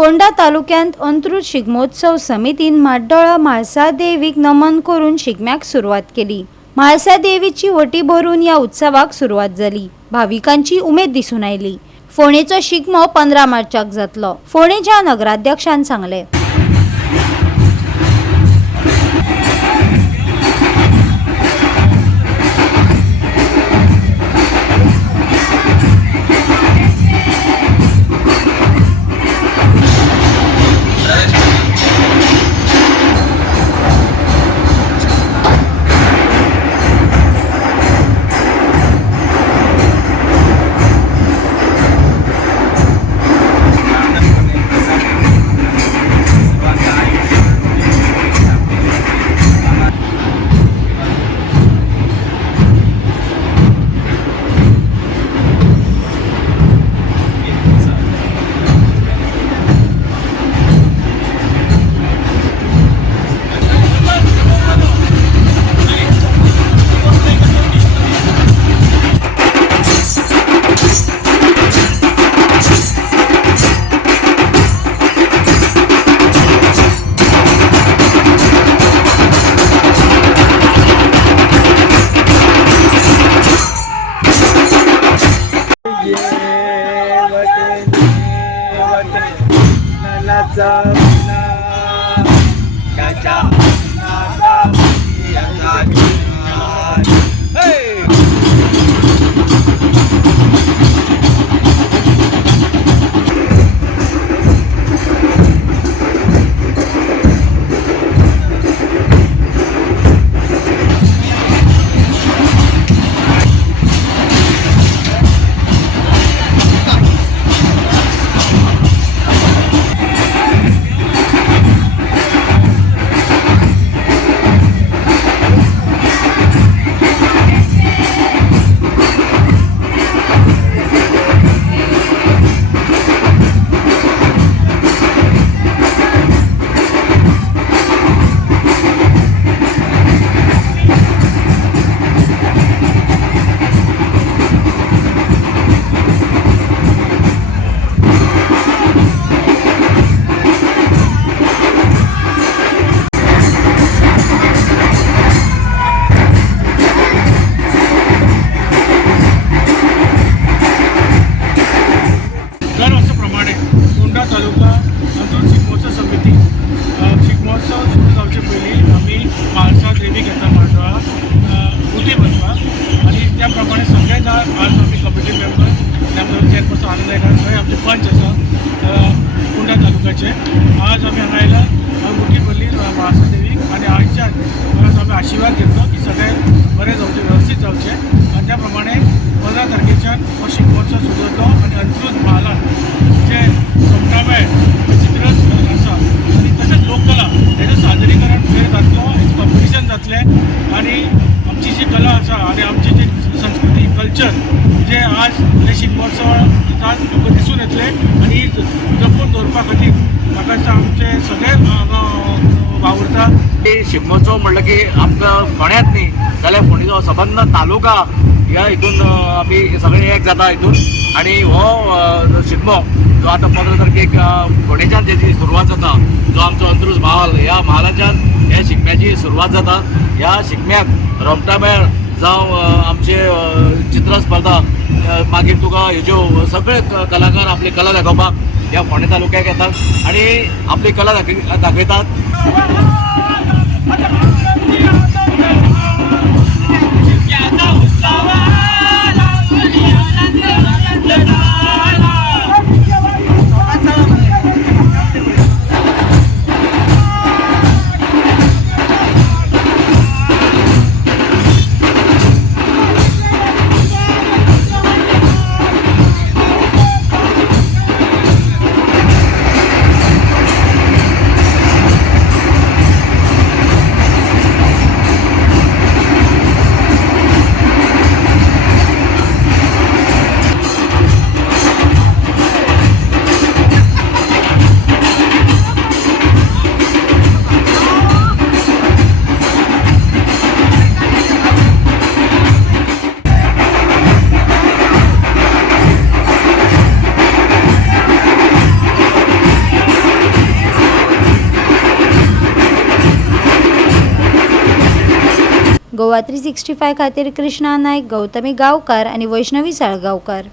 फोंडा तालुक्यांत अंत्रूज शिगमोत्सव समितीन म्हाड्डोळा म्हाळसा देवीक नमन करून शिगम्याक सुरवात केली। म्हाळसा देवीची वटी भरून या उत्सवाक सुरवात जाली। भाविकांची उमेद दिसून आयली। फोंडेचो शिगमो 15 मार्चाक जातलो, फोंडेच्या नगराध्यक्षान सांगले। फोंडा तालुका अंत्रूज शिगमोत्सव समिती शिगमोत्सव सुरू जावचे पयलीं आमी म्हाळसा देवीक येता म्हाड्डोळा उटी भरपाक आनी त्या प्रमाणे सगळेच आज आमी कमिटी मेंबर त्या चेअरपर्सन आनंद नायक सगळे आमचे पंच आसा फोंडा तालुक्याचे। आज आमी हांगा आयला उटी भरली म्हाळसा देवीक आनी आयच्यान आज आमी आशिर्वाद घेतलो की सगळे बरें जावचे, वेवस्थीत जावचे आनी त्या प्रमाणे 15 तारखेच्यान हो शिगमोत्सव सुरू जातलो आनी अंत्रूज म्हालान जे रोमटामेळ चित्रच आसा आनी तशेंच लोककला हेजो सादरीकरण थंय जातलो, हेजें कॉम्पिटिशन जातलें आनी आमची जी कला आसा आनी आमची जी संस्कृती कल्चर जे आज हे शिगमोत्सवांत तुमकां दिसून येतले आनी जपून दवरपा खातीर म्हाका दिसता आमचे सगळे वावुरता। शिगमोत्सव म्हणलं की आमकां फोंड्यांत न्ही जाल्यार फोंडेचो सबंद तालुका ह्या हितून आमी सगळे एक जाता हितून आनी हो शिगमो जो आता 15 तारखेक फोंडेच्यान जेची सुरवात जाता, जो आमचो अंत्रूज म्हाल ह्या म्हालाच्यान ह्या शिगम्याची सुरवात जाता। ह्या शिगम्याक रोमटामेळ जावं आमचे चित्र स्पर्धा मागीर तुका हेज्यो सगळे कलाकार आपली कला दाखोवपाक ह्या फोंडे तालुक्याक येतात आनी आपली कला दाखयतात। गोवा 365 खातीर कृष्णा नायक, गौतमी गांवकार आनी वैष्णवी साळगांवकार.